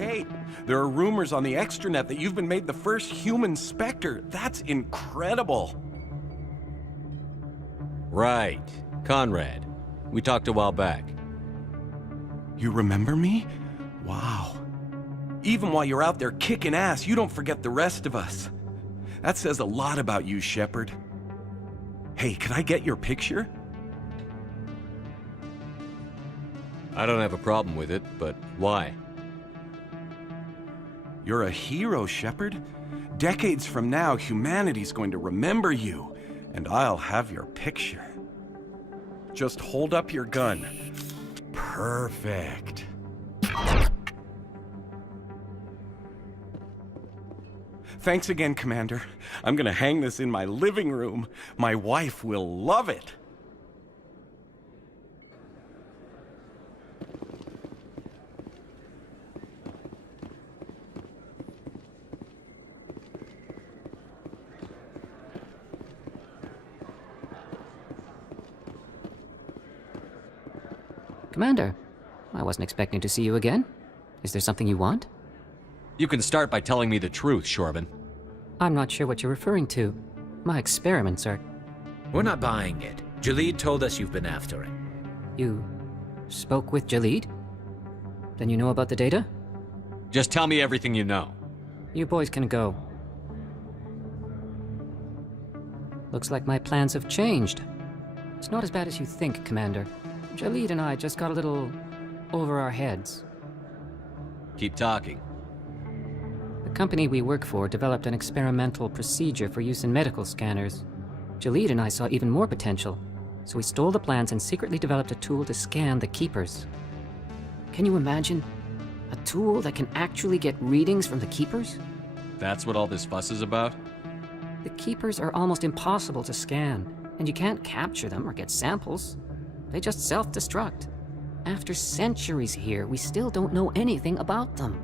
Hey, there are rumors on the extranet that you've been made the first human Spectre. That's incredible. Right. Conrad. We talked a while back. You remember me? Wow. Even while you're out there kicking ass, you don't forget the rest of us. That says a lot about you, Shepard. Hey, can I get your picture? I don't have a problem with it, but why? You're a hero, Shepard. Decades from now, humanity's going to remember you, and I'll have your picture. Just hold up your gun. Perfect. Thanks again, Commander. I'm gonna hang this in my living room. My wife will love it. Commander, I wasn't expecting to see you again. Is there something you want? You can start by telling me the truth, Shorban. I'm not sure what you're referring to. My experiments are... We're not buying it. Jalid told us you've been after it. You spoke with Jalid? Then you know about the data? Just tell me everything you know. You boys can go. Looks like my plans have changed. It's not as bad as you think, Commander. Jalid and I just got a little over our heads. Keep talking. The company we work for developed an experimental procedure for use in medical scanners. Jalid and I saw even more potential, so we stole the plans and secretly developed a tool to scan the Keepers. Can you imagine? A tool that can actually get readings from the Keepers? That's what all this fuss is about? The Keepers are almost impossible to scan, and you can't capture them or get samples. They just self-destruct. After centuries here, we still don't know anything about them.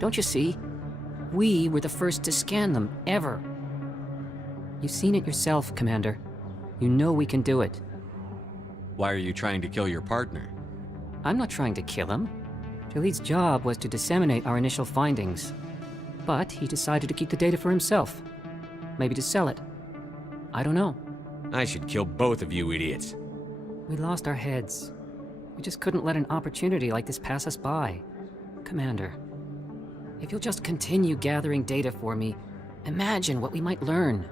Don't you see? We were the first to scan them, ever. You've seen it yourself, Commander. You know we can do it. Why are you trying to kill your partner? I'm not trying to kill him. Jalid's job was to disseminate our initial findings. But he decided to keep the data for himself. Maybe to sell it. I don't know. I should kill both of you idiots. We lost our heads. We just couldn't let an opportunity like this pass us by. Commander, if you'll just continue gathering data for me, imagine what we might learn.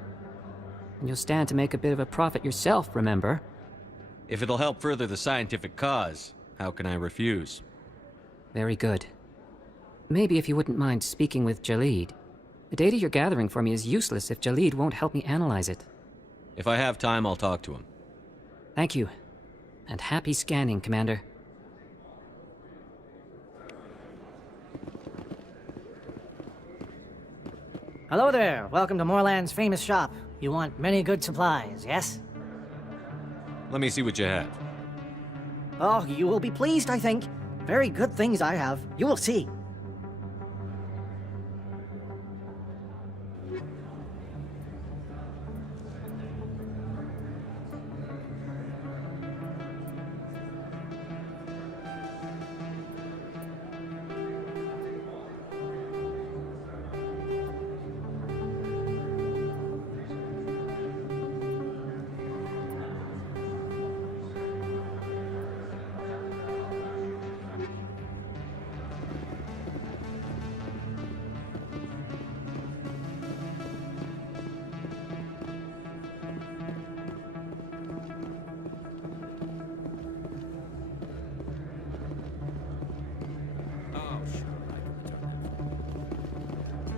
And you'll stand to make a bit of a profit yourself, remember? If it'll help further the scientific cause, how can I refuse? Very good. Maybe if you wouldn't mind speaking with Jalid. The data you're gathering for me is useless if Jalid won't help me analyze it. If I have time, I'll talk to him. Thank you. And happy scanning, Commander. Hello there. Welcome to Moorland's famous shop. You want many good supplies, yes? Let me see what you have. Oh, you will be pleased, I think. Very good things I have. You will see.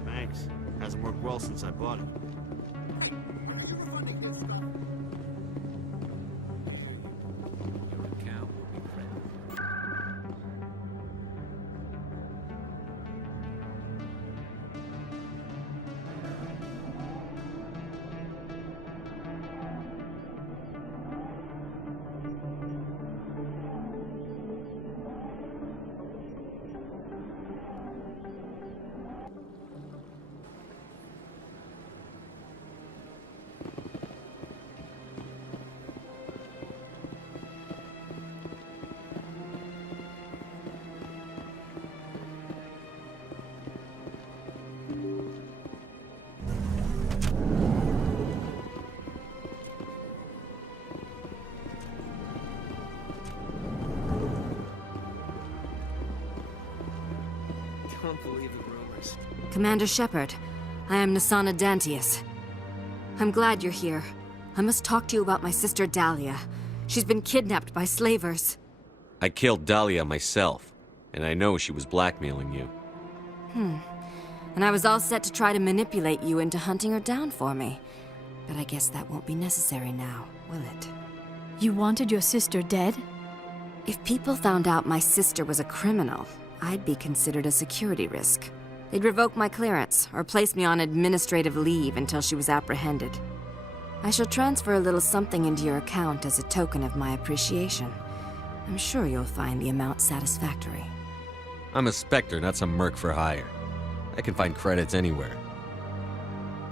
Thanks. Hasn't worked well since I bought it. Your account will be credited. Don't believe the rumors. Commander Shepard, I am Nasana Dantius. I'm glad you're here. I must talk to you about my sister Dahlia. She's been kidnapped by slavers. I killed Dahlia myself, and I know she was blackmailing you. And I was all set to try to manipulate you into hunting her down for me. But I guess that won't be necessary now, will it? You wanted your sister dead? If people found out my sister was a criminal, I'd be considered a security risk. They'd revoke my clearance, or place me on administrative leave until she was apprehended. I shall transfer a little something into your account as a token of my appreciation. I'm sure you'll find the amount satisfactory. I'm a Spectre, not some merc for hire. I can find credits anywhere.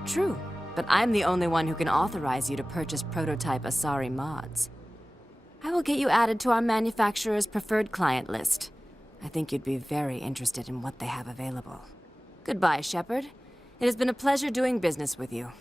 True, but I'm the only one who can authorize you to purchase prototype Asari mods. I will get you added to our manufacturer's preferred client list. I think you'd be very interested in what they have available. Goodbye, Shepard. It has been a pleasure doing business with you.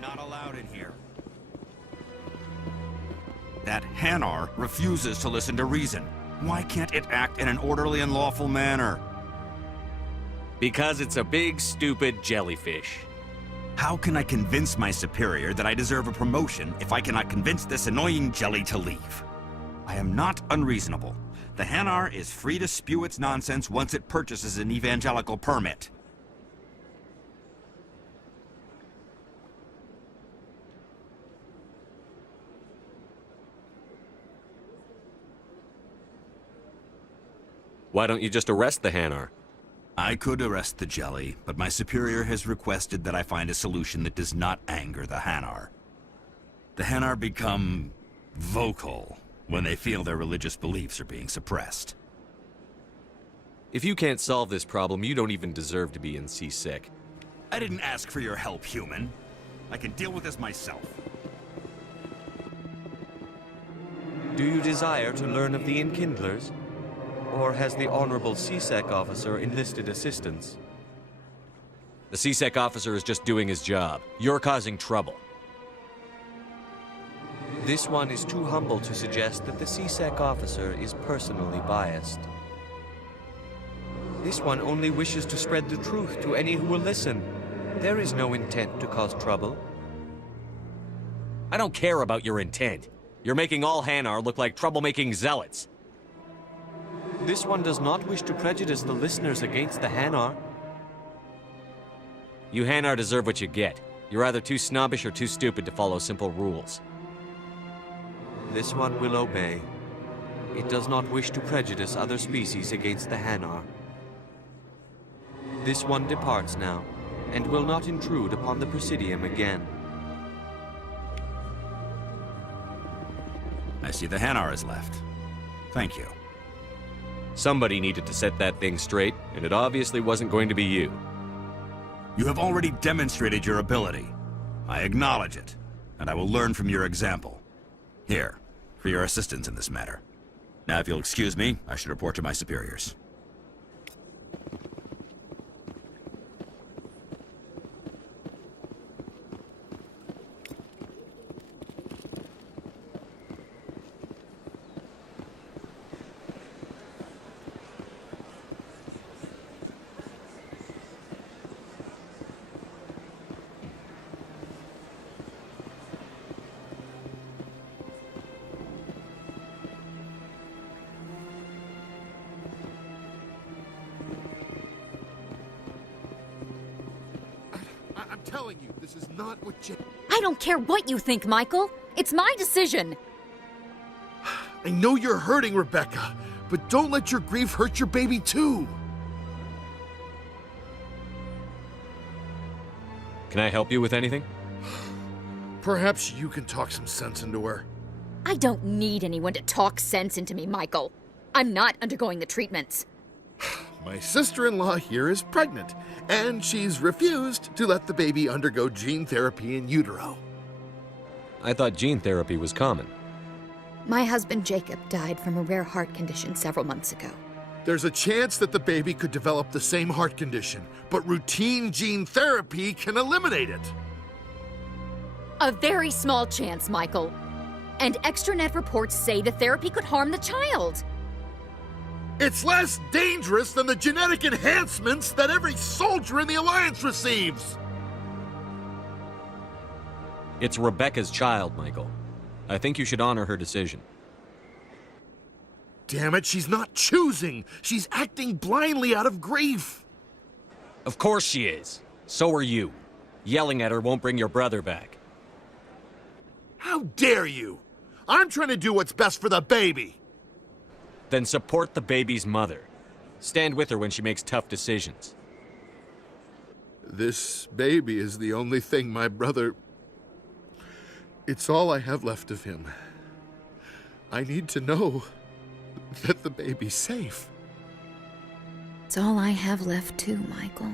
Not allowed in here. That Hanar refuses to listen to reason. Why can't it act in an orderly and lawful manner? Because it's a big, stupid jellyfish. How can I convince my superior that I deserve a promotion if I cannot convince this annoying jelly to leave? I am not unreasonable. The Hanar is free to spew its nonsense once it purchases an evangelical permit. Why don't you just arrest the Hanar? I could arrest the jelly, but my superior has requested that I find a solution that does not anger the Hanar. The Hanar become vocal when they feel their religious beliefs are being suppressed. If you can't solve this problem, you don't even deserve to be in C-Sec. I didn't ask for your help, human. I can deal with this myself. Do you desire to learn of the Enkindlers? Or has the Honorable C-Sec officer enlisted assistance? The C-Sec officer is just doing his job. You're causing trouble. This one is too humble to suggest that the C-Sec officer is personally biased. This one only wishes to spread the truth to any who will listen. There is no intent to cause trouble. I don't care about your intent. You're making all Hanar look like troublemaking zealots. This one does not wish to prejudice the listeners against the Hanar. You Hanar deserve what you get. You're either too snobbish or too stupid to follow simple rules. This one will obey. It does not wish to prejudice other species against the Hanar. This one departs now, and will not intrude upon the Presidium again. I see the Hanar is left. Thank you. Somebody needed to set that thing straight, and it obviously wasn't going to be you. You have already demonstrated your ability. I acknowledge it, and I will learn from your example. Here, for your assistance in this matter. Now, if you'll excuse me, I should report to my superiors. telling you, this is not what I don't care what you think, Michael. It's my decision. I know you're hurting, Rebecca, but don't let your grief hurt your baby too. Can I help you with anything? Perhaps you can talk some sense into her. I don't need anyone to talk sense into me, Michael. I'm not undergoing the treatments. My sister-in-law here is pregnant, and she's refused to let the baby undergo gene therapy in utero. I thought gene therapy was common. My husband Jacob died from a rare heart condition several months ago. There's a chance that the baby could develop the same heart condition, but routine gene therapy can eliminate it. A very small chance, Michael. And extranet reports say the therapy could harm the child. It's less dangerous than the genetic enhancements that every soldier in the Alliance receives. It's Rebecca's child, Michael. I think you should honor her decision. Damn it, she's not choosing. She's acting blindly out of grief. Of course she is. So are you. Yelling at her won't bring your brother back. How dare you? I'm trying to do what's best for the baby. Then support the baby's mother. Stand with her when she makes tough decisions. This baby is the only thing my brother... It's all I have left of him. I need to know that the baby's safe. It's all I have left too, Michael.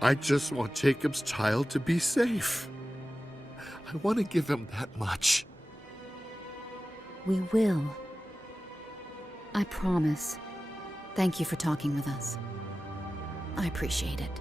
I just want Jacob's child to be safe. I want to give him that much. We will. I promise. Thank you for talking with us. I appreciate it.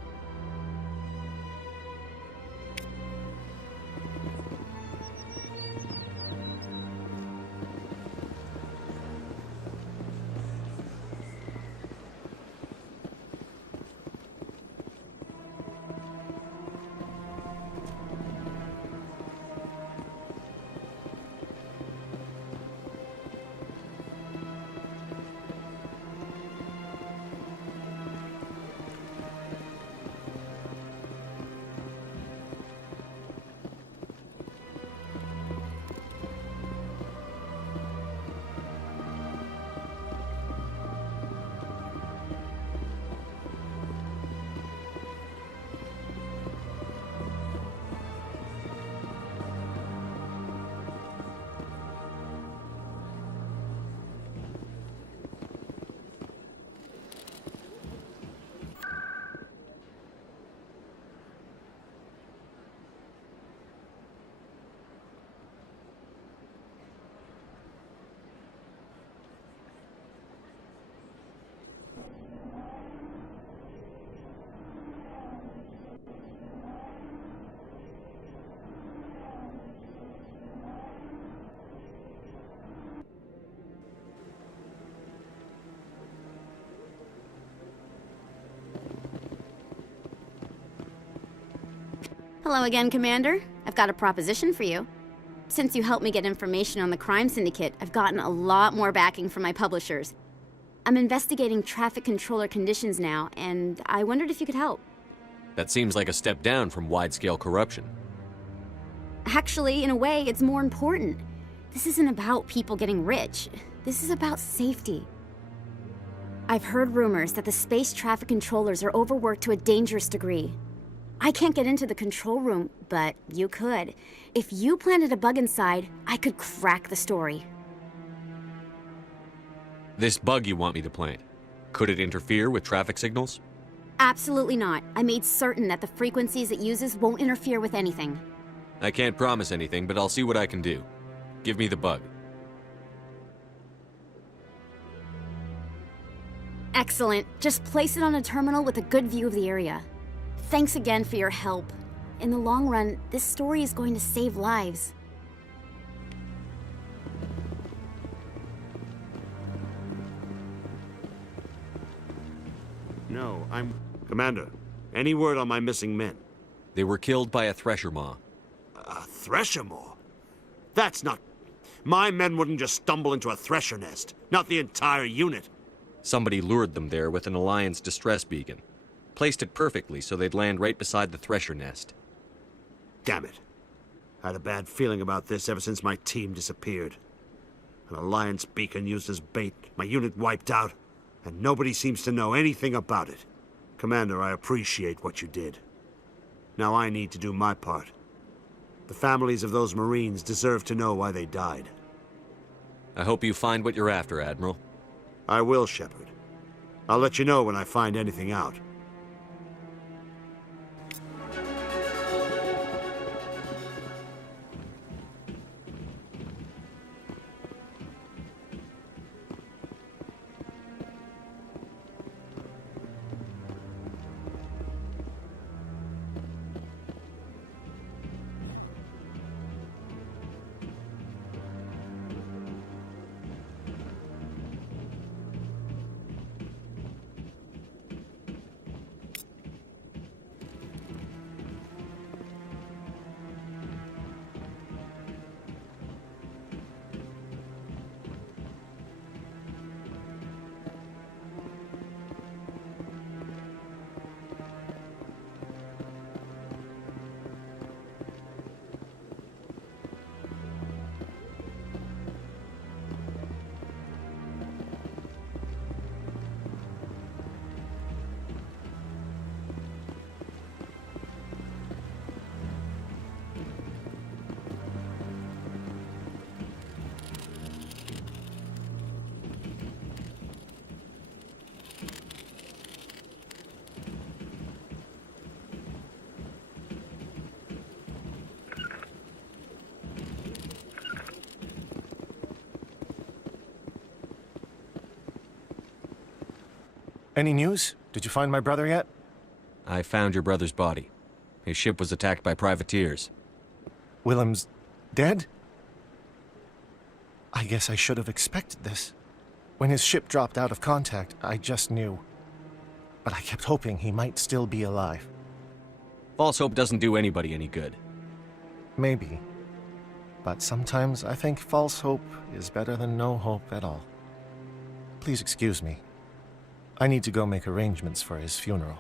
Hello again, Commander. I've got a proposition for you. Since you helped me get information on the crime syndicate, I've gotten a lot more backing from my publishers. I'm investigating traffic controller conditions now, and I wondered if you could help. That seems like a step down from wide-scale corruption. Actually, in a way, it's more important. This isn't about people getting rich. This is about safety. I've heard rumors that the space traffic controllers are overworked to a dangerous degree. I can't get into the control room, but you could. If you planted a bug inside, I could crack the story. This bug you want me to plant, could it interfere with traffic signals? Absolutely not. I made certain that the frequencies it uses won't interfere with anything. I can't promise anything, but I'll see what I can do. Give me the bug. Excellent. Just place it on a terminal with a good view of the area. Thanks again for your help. In the long run, this story is going to save lives. No, Commander, any word on my missing men? They were killed by a thresher maw. A thresher maw? That's not... My men wouldn't just stumble into a thresher nest. Not the entire unit. Somebody lured them there with an Alliance distress beacon. Placed it perfectly so they'd land right beside the thresher nest. Damn it. I had a bad feeling about this ever since my team disappeared. An Alliance beacon used as bait, my unit wiped out, and nobody seems to know anything about it. Commander, I appreciate what you did. Now I need to do my part. The families of those Marines deserve to know why they died. I hope you find what you're after, Admiral. I will, Shepard. I'll let you know when I find anything out. Any news? Did you find my brother yet? I found your brother's body. His ship was attacked by privateers. Willem's dead? I guess I should have expected this. When his ship dropped out of contact, I just knew. But I kept hoping he might still be alive. False hope doesn't do anybody any good. Maybe. But sometimes I think false hope is better than no hope at all. Please excuse me. I need to go make arrangements for his funeral.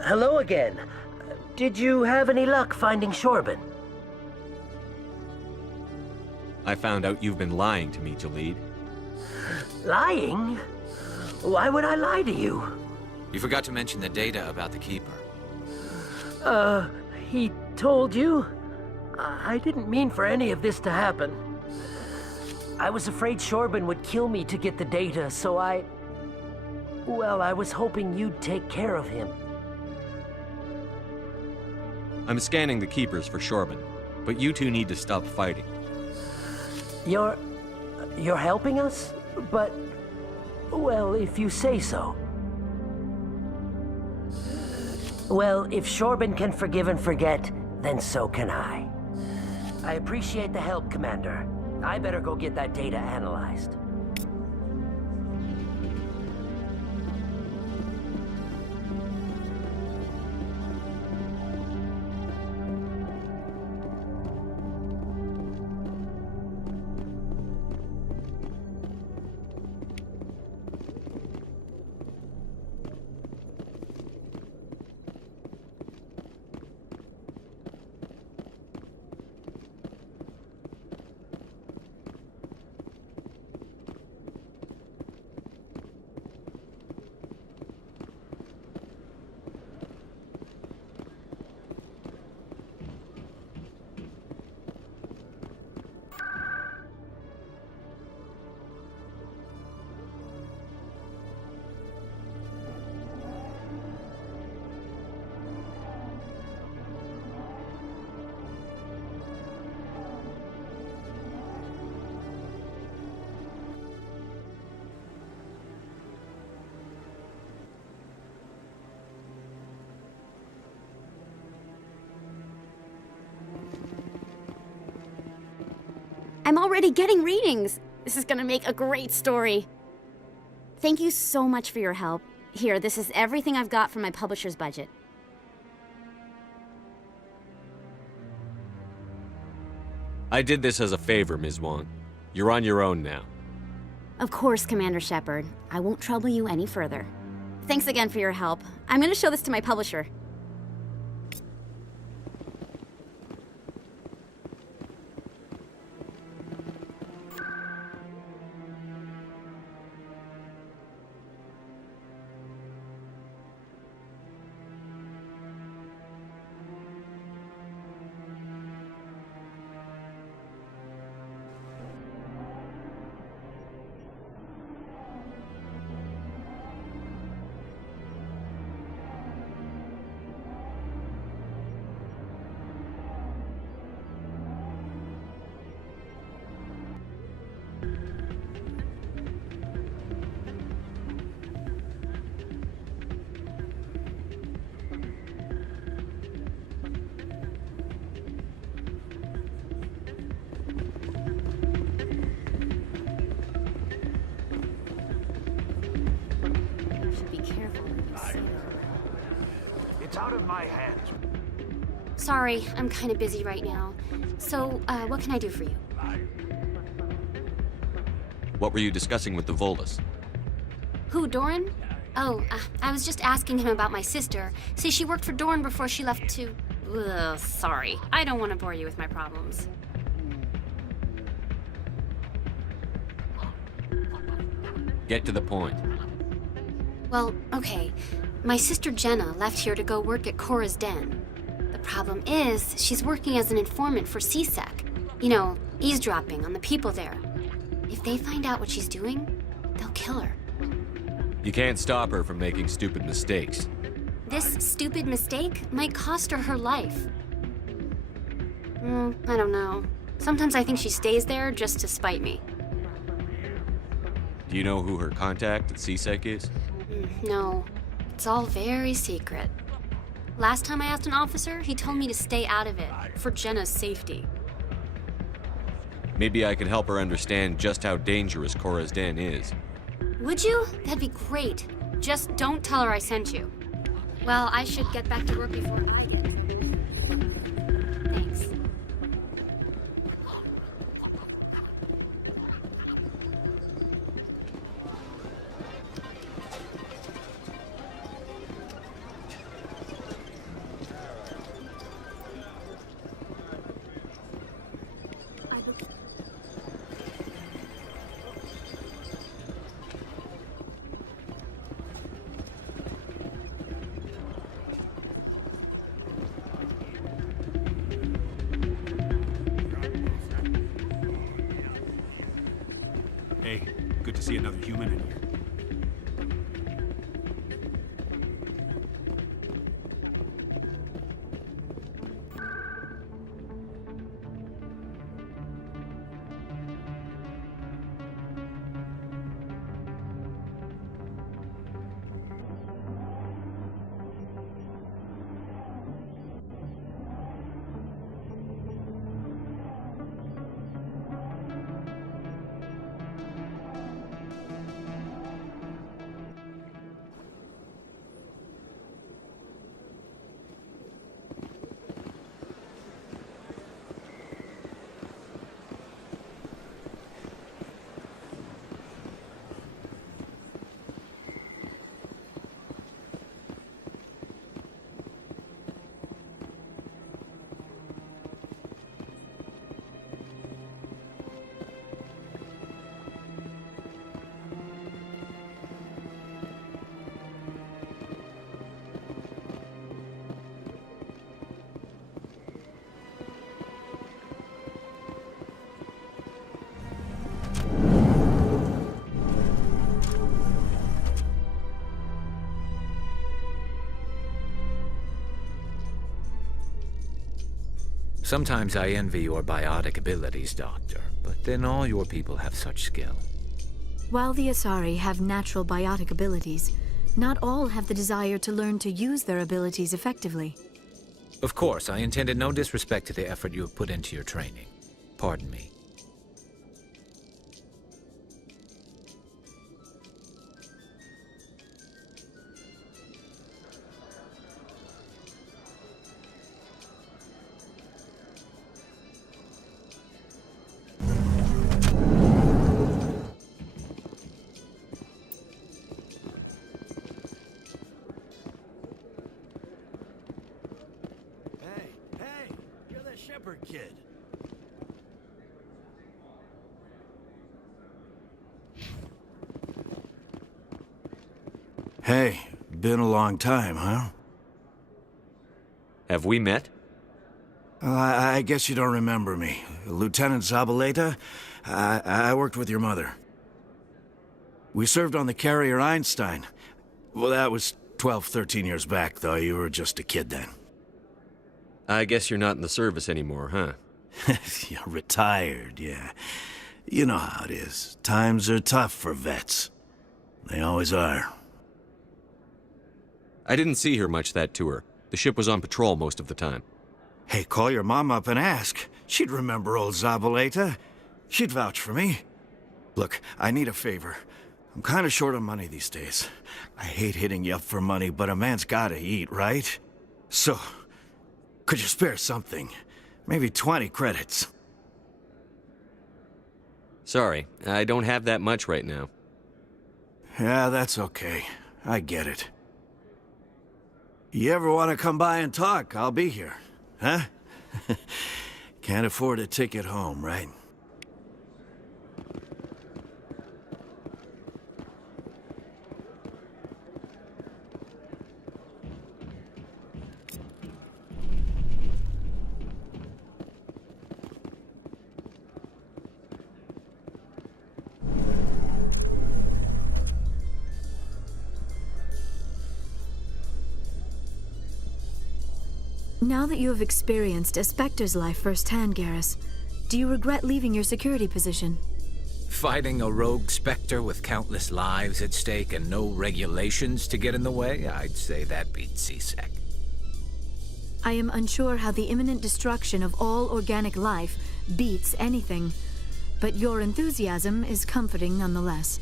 Hello again. Did you have any luck finding Shorban? I found out you've been lying to me, Jalid. Lying? Why would I lie to you? You forgot to mention the data about the Keeper. He told you? I didn't mean for any of this to happen. I was afraid Shorban would kill me to get the data, so well, I was hoping you'd take care of him. I'm scanning the Keepers for Shorban, but you two need to stop fighting. You're helping us? But, well, if you say so. Well, if Shorban can forgive and forget, then so can I. I appreciate the help, Commander. I better go get that data analyzed. I'm already getting readings. This is gonna make a great story. Thank you so much for your help. Here, this is everything I've got from my publisher's budget. I did this as a favor, Ms. Wong. You're on your own now. Of course, Commander Shepard. I won't trouble you any further. Thanks again for your help. I'm gonna show this to my publisher. It's out of my hands. Sorry, I'm kind of busy right now. So, what can I do for you? What were you discussing with the Volus? Who, Doran? Oh, I was just asking him about my sister. See, she worked for Doran before she left to... Ugh, sorry. I don't want to bore you with my problems. Get to the point. Well, okay. My sister Jenna left here to go work at Cora's Den. The problem is, she's working as an informant for CSEC. You know, eavesdropping on the people there. If they find out what she's doing, they'll kill her. You can't stop her from making stupid mistakes. This stupid mistake might cost her her life. I don't know. Sometimes I think she stays there just to spite me. Do you know who her contact at CSEC is? No. It's all very secret. Last time I asked an officer, he told me to stay out of it, for Jenna's safety. Maybe I could help her understand just how dangerous Cora's Den is. Would you? That'd be great. Just don't tell her I sent you. Well, I should get back to work before... Thanks. Hey, good to see another human in here. Sometimes I envy your biotic abilities, Doctor, but then all your people have such skill. While the Asari have natural biotic abilities, not all have the desire to learn to use their abilities effectively. Of course, I intended no disrespect to the effort you have put into your training. Pardon me. Shepard kid. Hey, been a long time, huh? Have we met? I guess you don't remember me. Lieutenant Zabaleta? I worked with your mother. We served on the carrier Einstein. Well, that was 12, 13 years back, though. You were just a kid then. I guess you're not in the service anymore, huh? You're retired, yeah. You know how it is. Times are tough for vets. They always are. I didn't see her much that tour. The ship was on patrol most of the time. Hey, call your mom up and ask. She'd remember old Zabaleta. She'd vouch for me. Look, I need a favor. I'm kind of short on money these days. I hate hitting you up for money, but a man's gotta eat, right? So, could you spare something? Maybe 20 credits. Sorry, I don't have that much right now. Yeah, that's okay. I get it. You ever want to come by and talk, I'll be here. Huh? Can't afford a ticket home, right? Now that you have experienced a Spectre's life firsthand, Garrus, do you regret leaving your security position? Fighting a rogue Spectre with countless lives at stake and no regulations to get in the way? I'd say that beats CSEC. I am unsure how the imminent destruction of all organic life beats anything, but your enthusiasm is comforting nonetheless.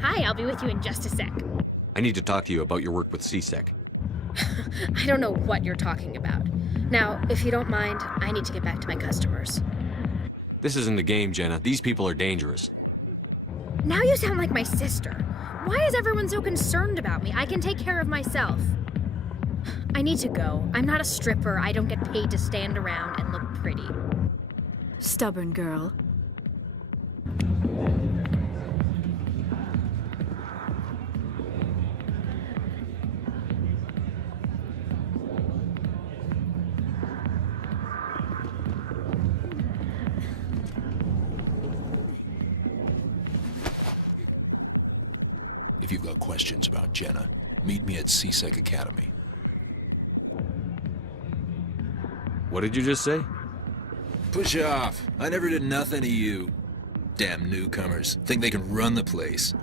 Hi, I'll be with you in just a sec. I need to talk to you about your work with CSEC. I don't know what you're talking about. Now, if you don't mind, I need to get back to my customers. This isn't a game, Jenna. These people are dangerous. Now you sound like my sister. Why is everyone so concerned about me? I can take care of myself. I need to go. I'm not a stripper. I don't get paid to stand around and look pretty. Stubborn girl. If you've got questions about Jenna, meet me at CSEC Academy. What did you just say? Push off. I never did nothing to you. Damn newcomers. Think they can run the place.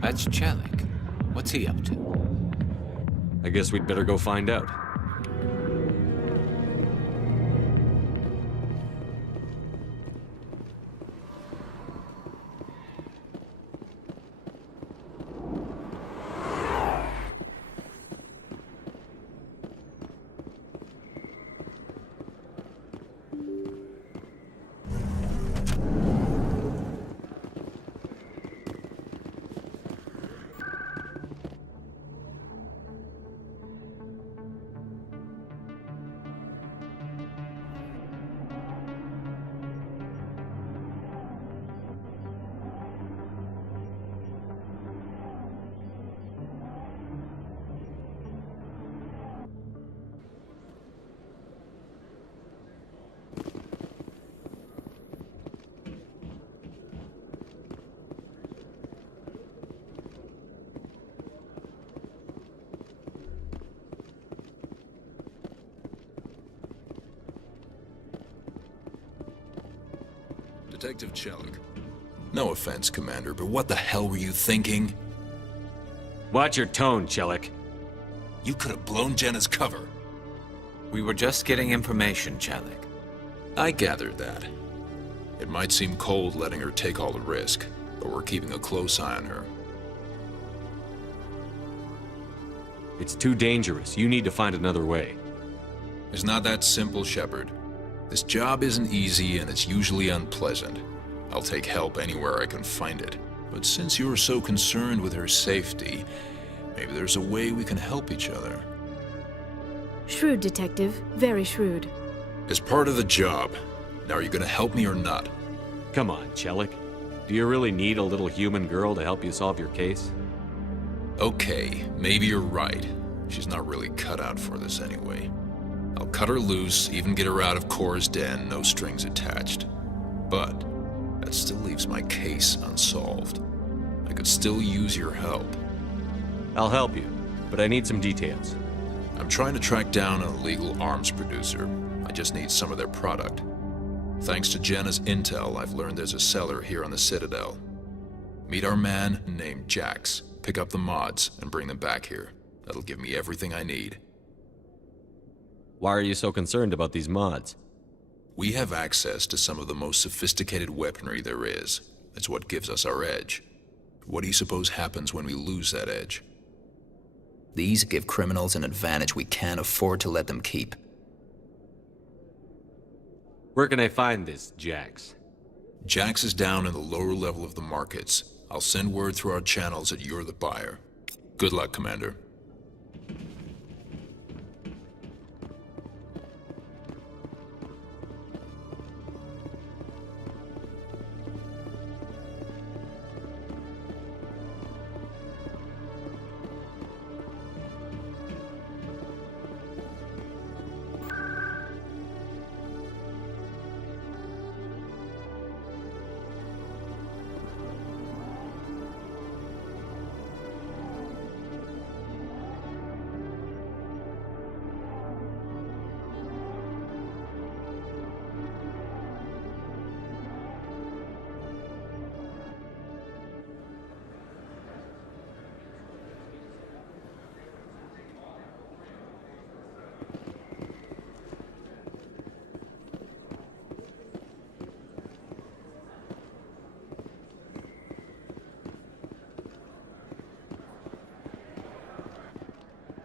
That's Chelik. What's he up to? I guess we'd better go find out. Detective Chelik. No offense, Commander, but what the hell were you thinking? Watch your tone, Chelik. You could have blown Jenna's cover. We were just getting information, Chelik. I gathered that. It might seem cold letting her take all the risk, but we're keeping a close eye on her. It's too dangerous. You need to find another way. It's not that simple, Shepard. This job isn't easy and it's usually unpleasant. I'll take help anywhere I can find it. But since you're so concerned with her safety, maybe there's a way we can help each other. Shrewd, Detective. Very shrewd. It's part of the job. Now, are you gonna help me or not? Come on, Chelik. Do you really need a little human girl to help you solve your case? Okay, maybe you're right. She's not really cut out for this anyway. I'll cut her loose, even get her out of Cora's den, no strings attached. But that still leaves my case unsolved. I could still use your help. I'll help you, but I need some details. I'm trying to track down an illegal arms producer. I just need some of their product. Thanks to Jenna's intel, I've learned there's a seller here on the Citadel. Meet our man named Jax. Pick up the mods and bring them back here. That'll give me everything I need. Why are you so concerned about these mods? We have access to some of the most sophisticated weaponry there is. It's what gives us our edge. What do you suppose happens when we lose that edge? These give criminals an advantage we can't afford to let them keep. Where can I find this Jax? Jax is down in the lower level of the markets. I'll send word through our channels that you're the buyer. Good luck, Commander.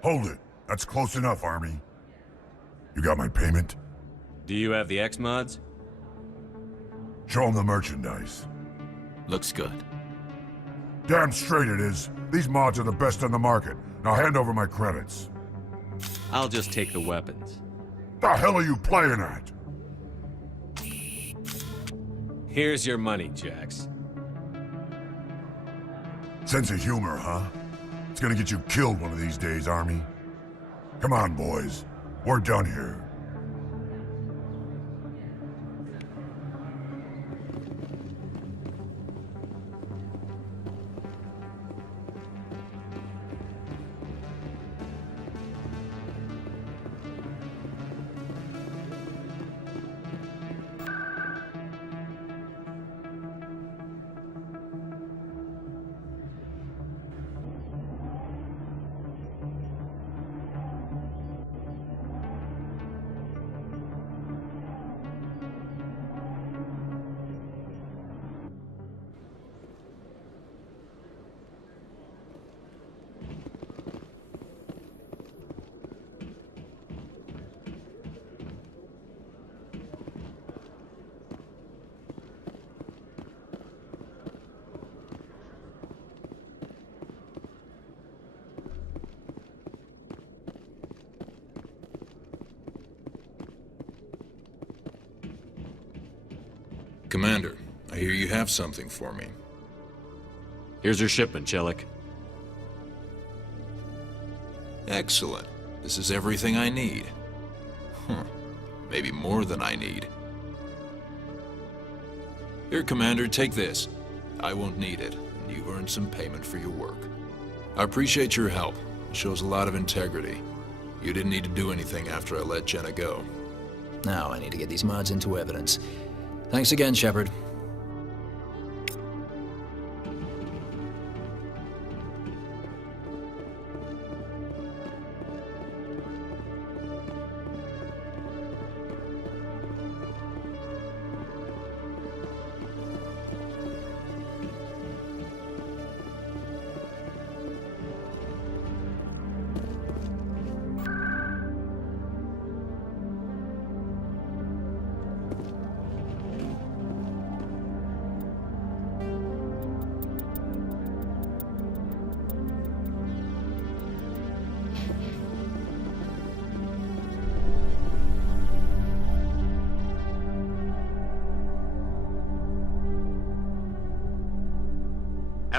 Hold it. That's close enough, Army. You got my payment? Do you have the X-mods? Show them the merchandise. Looks good. Damn straight it is. These mods are the best on the market. Now hand over my credits. I'll just take the weapons. The hell are you playing at? Here's your money, Jax. Sense of humor, huh? It's gonna get you killed one of these days, Army. Come on, boys. We're done here. Commander, I hear you have something for me. Here's your shipment, Chelik. Excellent. This is everything I need. Maybe more than I need. Here, Commander, take this. I won't need it, and you've earned some payment for your work. I appreciate your help. It shows a lot of integrity. You didn't need to do anything after I let Jenna go. Now I need to get these mods into evidence. Thanks again, Shepard.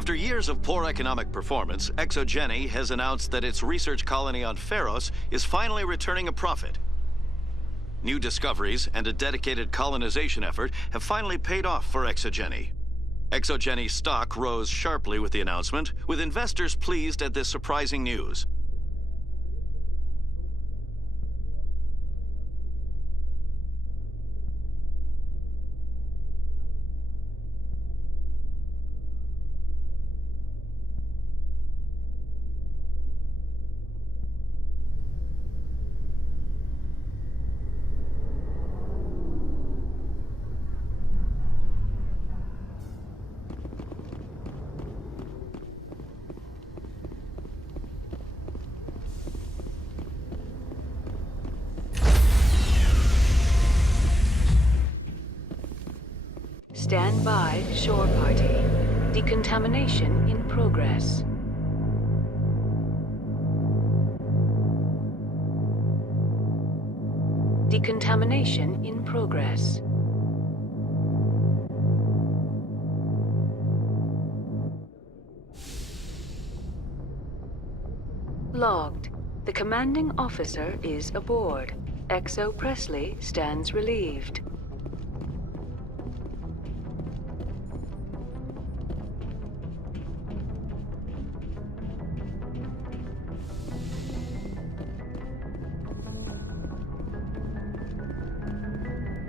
After years of poor economic performance, Exogeny has announced that its research colony on Pharos is finally returning a profit. New discoveries and a dedicated colonization effort have finally paid off for Exogeny. Exogeny stock rose sharply with the announcement, with investors pleased at this surprising news. Stand by, shore party. Decontamination in progress. Decontamination in progress. Logged. The commanding officer is aboard. XO Presley stands relieved.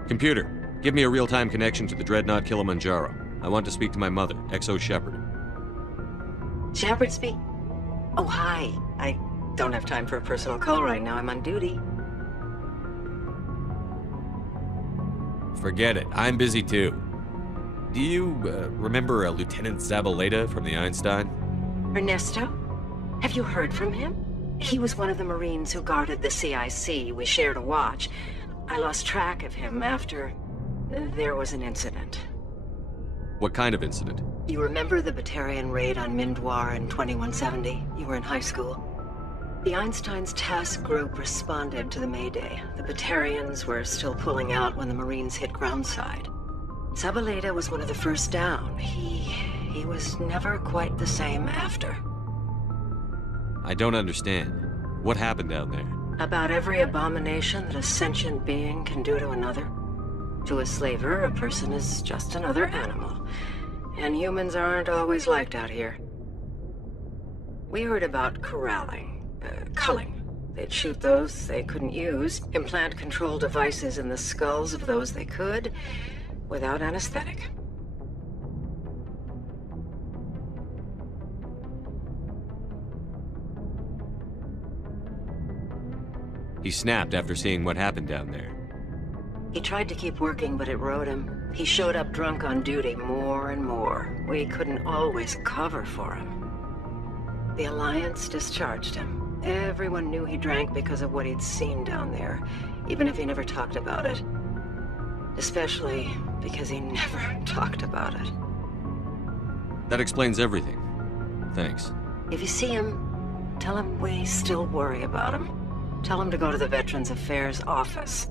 Computer, give me a real-time connection to the Dreadnought Kilimanjaro. I want to speak to my mother, XO Shepard. Shepard speak? Oh, hi. I don't have time for a personal call right now. I'm on duty. Forget it. I'm busy too. Do you remember Lieutenant Zabaleta from the Einstein? Ernesto? Have you heard from him? He was one of the Marines who guarded the CIC. We shared a watch. I lost track of him after there was an incident. What kind of incident? You remember the Batarian raid on Mindwar in 2170? You were in high school. The Einstein's task group responded to the Mayday. The Batarians were still pulling out when the Marines hit groundside. Zabaleta was one of the first down. He was never quite the same after. I don't understand. What happened down there? About every abomination that a sentient being can do to another. To a slaver, a person is just another animal. And humans aren't always liked out here. We heard about corralling, culling. They'd shoot those they couldn't use, implant control devices in the skulls of those they could, without anesthetic. He snapped after seeing what happened down there. He tried to keep working, but it rode him. He showed up drunk on duty more and more. We couldn't always cover for him. The Alliance discharged him. Everyone knew he drank because of what he'd seen down there, even if he never talked about it. Especially because he never talked about it. That explains everything. Thanks. If you see him, tell him we still worry about him. Tell him to go to the Veterans Affairs office.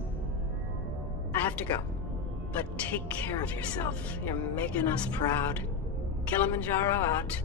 I have to go. But take care of yourself. You're making us proud. Kilimanjaro out.